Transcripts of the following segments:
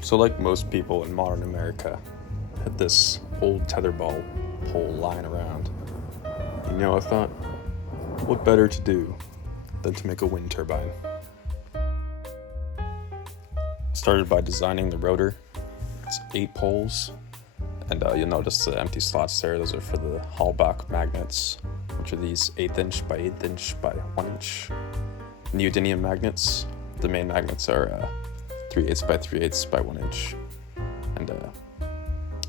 So like most people in modern America, had this old tetherball pole lying around. You know, I thought, what better to do than to make a wind turbine? Started by designing the rotor. It's 8 poles, and you'll notice the empty slots there. Those are for the Hallbach magnets, which are these 1/8 inch by 1/8 inch by 1 inch neodymium magnets. The main magnets are 3/8 by 3/8 by 1 inch. And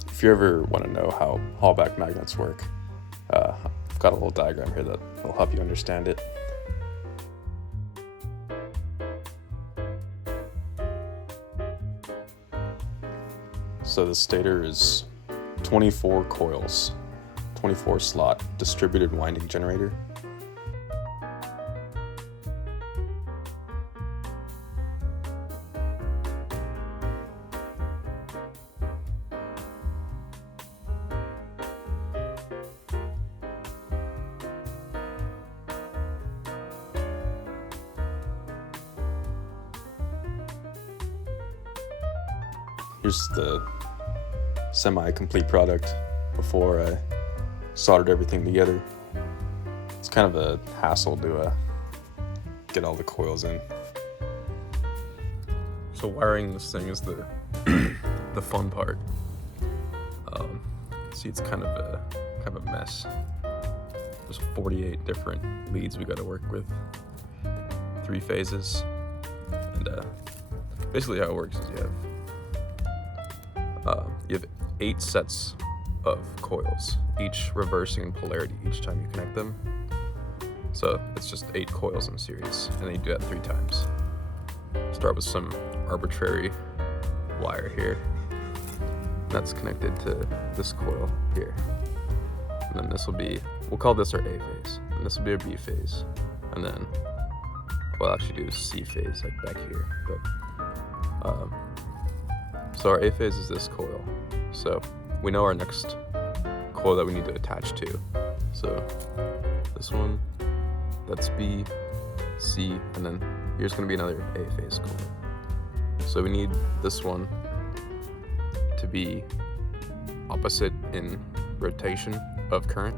if you ever want to know how Hallbach magnets work, I've got a little diagram here that will help you understand it. So the stator is 24 coils, 24 slot distributed winding generator. Here's the semi-complete product before I soldered everything together. It's kind of a hassle to get all the coils in. So wiring this thing is the the fun part. See, it's kind of a mess. There's 48 different leads we got to work with, 3 phases, and basically how it works is you have 8 sets of coils, each reversing in polarity each time you connect them. So it's just 8 coils in series, and then you do that 3 times. Start with some arbitrary wire here. That's connected to this coil here. And then this will be, we'll call this our A phase, and this will be our B phase. And then we'll actually do C phase, like back here. But so our A phase is this coil. So we know our next coil that we need to attach to. So this one, that's B, C, and then here's gonna be another A phase coil. So we need this one to be opposite in rotation of current.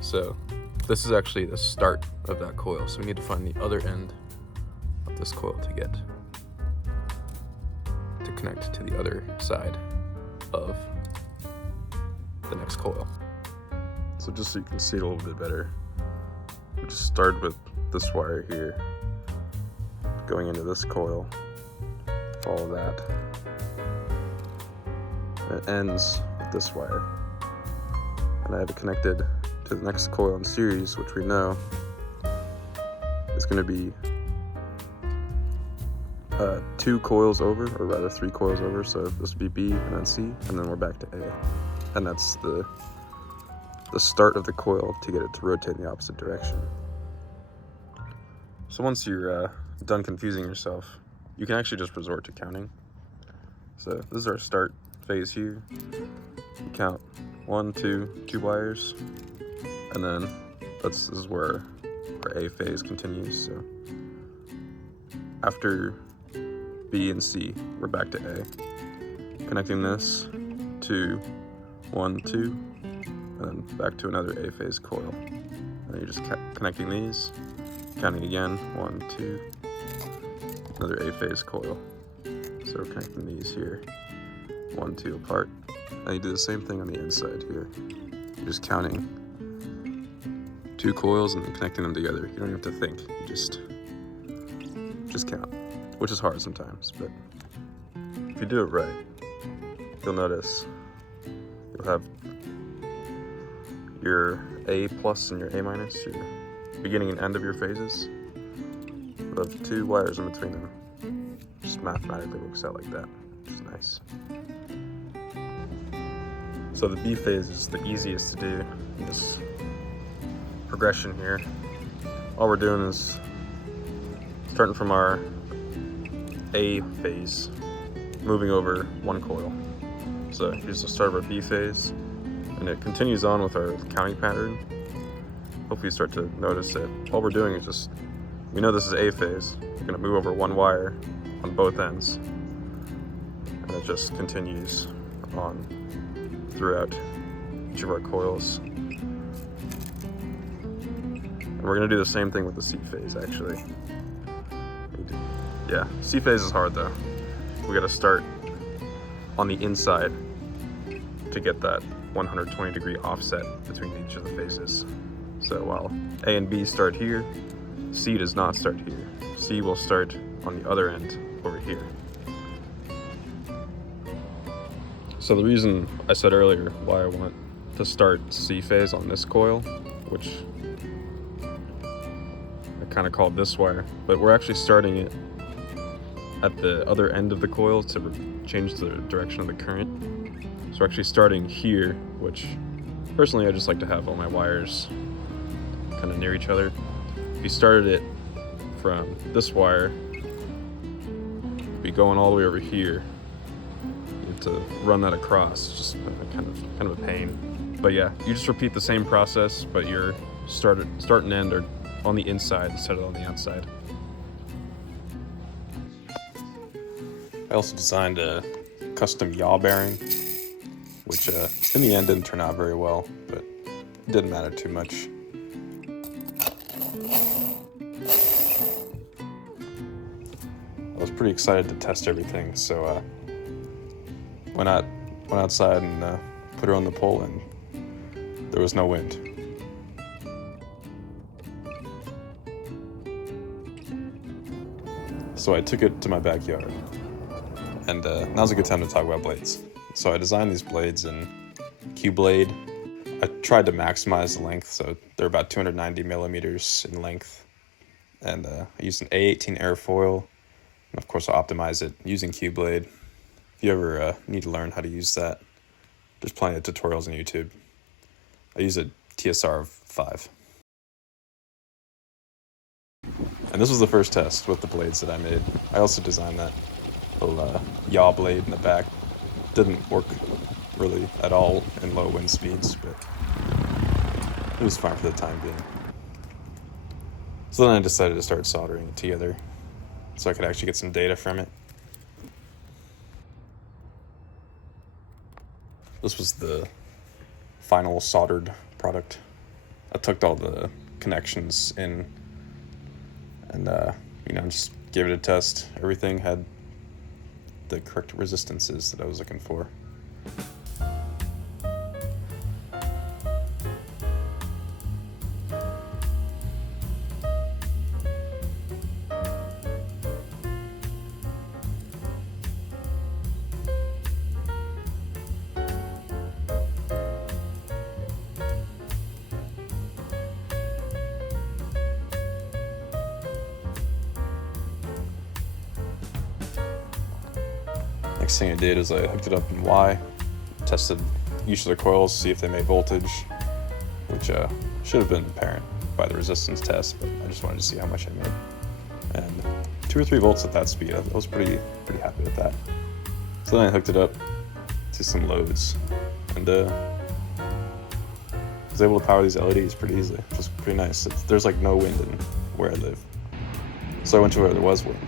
So this is actually the start of that coil. So we need to find the other end of this coil to connect to the other side of the next coil. So just so you can see it a little bit better, we just start with this wire here going into this coil, follow that, and it ends with this wire, and I have it connected to the next coil in series, which we know is going to be 2 coils over, or rather 3 coils over. So this would be B and then C, and then we're back to A, and that's the start of the coil to get it to rotate in the opposite direction. So once you're done confusing yourself, you can actually just resort to counting. So this is our start phase here. You count 1, 2 wires, and then this is where our A phase continues. So after B and C, we're back to A. Connecting this to 1, 2, and then back to another A phase coil. And you're just connecting these, counting again, 1, 2, another A phase coil. So we're connecting these here, 1, 2 apart. And you do the same thing on the inside here. You're just counting 2 coils and then connecting them together. You don't have to think, you just count, which is hard sometimes, but if you do it right, you'll notice you'll have your A plus and your A minus, your beginning and end of your phases. You'll have 2 wires in between them. Just mathematically works out like that, which is nice. So the B phase is the easiest to do in this progression here. All we're doing is starting from our A phase, moving over 1 coil. So here's the start of our B phase, and it continues on with our counting pattern. Hopefully you start to notice that all we're doing is just, we know this is A phase, we're gonna move over 1 wire on both ends, and it just continues on throughout each of our coils. And we're gonna do the same thing with the C phase, actually. Yeah, C phase is hard though. We gotta start on the inside to get that 120 degree offset between each of the phases. So while A and B start here, C does not start here. C will start on the other end over here. So the reason I said earlier why I want to start C phase on this coil, which I kind of called this wire, but we're actually starting it at the other end of the coil to change the direction of the current. So we're actually starting here, which personally I just like to have all my wires kind of near each other. If you started it from this wire, you'd be going all the way over here. You have to run that across, it's just kind of a pain. But yeah, you just repeat the same process, but your start and end are on the inside instead of on the outside. I also designed a custom yaw bearing, which in the end didn't turn out very well, but it didn't matter too much. I was pretty excited to test everything, so went outside and put her on the pole, and there was no wind. So I took it to my backyard, and now's a good time to talk about blades. So I designed these blades in Q-blade. I tried to maximize the length, so they're about 290 millimeters in length. And I used an A18 airfoil, and of course I optimize it using Q-blade. If you ever need to learn how to use that, there's plenty of tutorials on YouTube. I use a TSR of 5. And this was the first test with the blades that I made. I also designed that little yaw blade in the back. Didn't work really at all in low wind speeds, but it was fine for the time being. So then I decided to start soldering it together so I could actually get some data from it. This was the final soldered product. I took all the connections in and just gave it a test. Everything had the correct resistances that I was looking for. Next thing I did is I hooked it up in Y, tested each of the coils to see if they made voltage, which should have been apparent by the resistance test, but I just wanted to see how much I made. And 2 or 3 volts at that speed, I was pretty happy with that. So then I hooked it up to some loads, and was able to power these LEDs pretty easily, which is pretty nice. There's like no wind in where I live, so I went to where there was wind,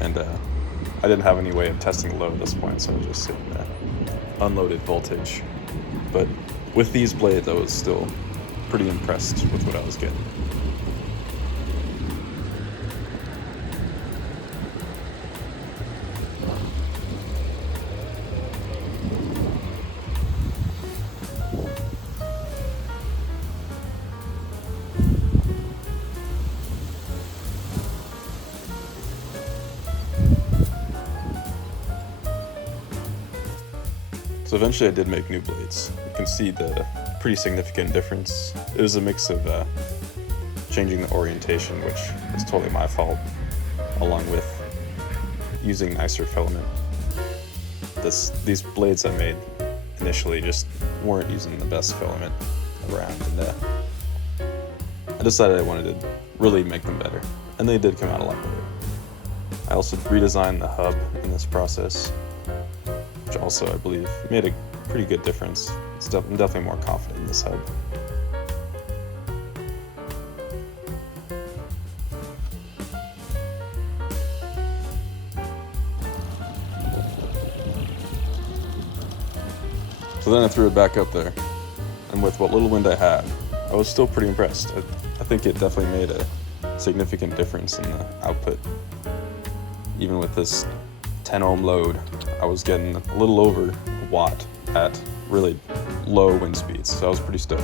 and I didn't have any way of testing the load at this point, so I was just hitting unloaded voltage. But with these blades, I was still pretty impressed with what I was getting. So eventually I did make new blades. You can see the pretty significant difference. It was a mix of changing the orientation, which is totally my fault, along with using nicer filament. These blades I made initially just weren't using the best filament around, and I decided I wanted to really make them better, and they did come out a lot better. I also redesigned the hub in this process, which also, I believe, made a pretty good difference. I'm definitely more confident in this hub. So then I threw it back up there, and with what little wind I had, I was still pretty impressed. I think it definitely made a significant difference in the output. Even with this 10 ohm load, I was getting a little over a watt at really low wind speeds, so I was pretty stoked.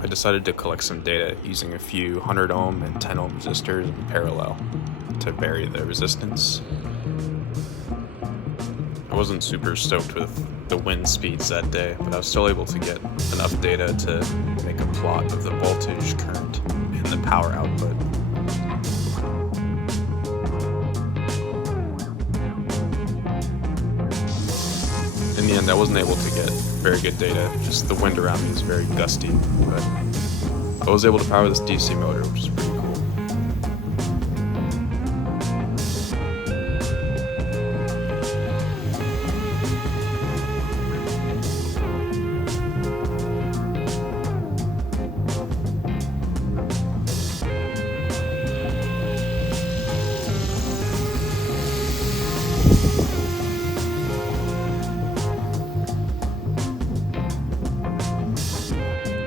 I decided to collect some data using a few 100 ohm and 10 ohm resistors in parallel to vary the resistance. I wasn't super stoked with the wind speeds that day, but I was still able to get enough data to make a plot of the voltage, current, and the power output. In the end, I wasn't able to get very good data, just the wind around me is very gusty, but I was able to power this DC motor, which is pretty cool.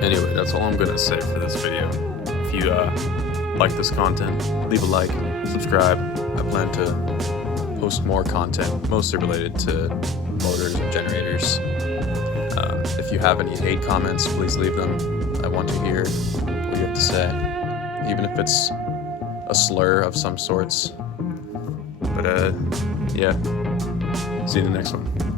Anyway, that's all I'm gonna say for this video. If you like this content, leave a like, subscribe. I plan to post more content, mostly related to motors and generators. If you have any hate comments, please leave them. I want to hear what you have to say, even if it's a slur of some sorts. But yeah, see you in the next one.